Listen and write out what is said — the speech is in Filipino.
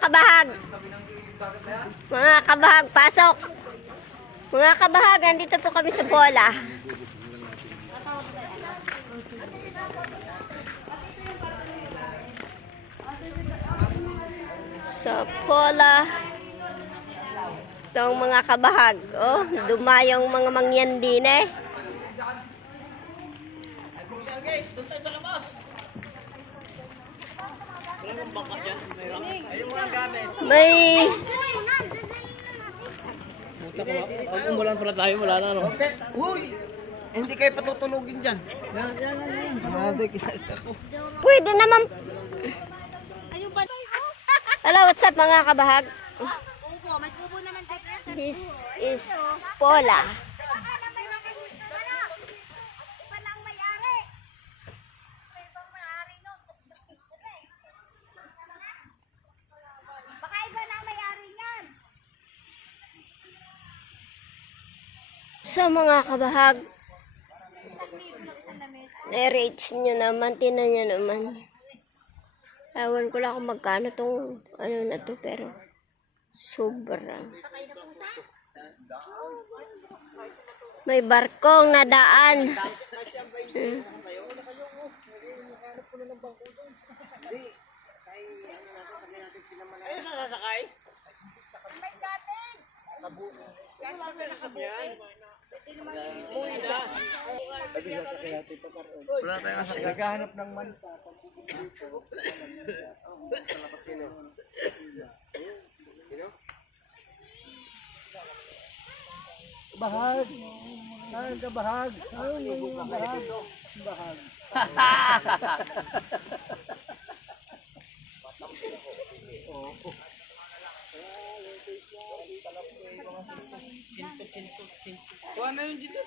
kabahag. Mga kabahag, pasok. Mga kabahag, andito po kami sa bola. Sa bola. Itong mga kabahag. Oh, dumayong mga mangyan din eh. May umulan pala tayo, wala na, no? Uy! Hindi kayo patutulugin dyan. pwede naman. Hello, what's up mga kabahag? This is Pola. So mga kabahag, i-rates nyo naman, tinan nyo naman. Ewan ko lang kung magkano tong ano na to, pero sobrang. May barkong nadaan. Wala tayong asakay. Naghahanap ng manta. Bahag. Ay, kabahag. Ay, bahag. Bahag. Kuha na yun dito.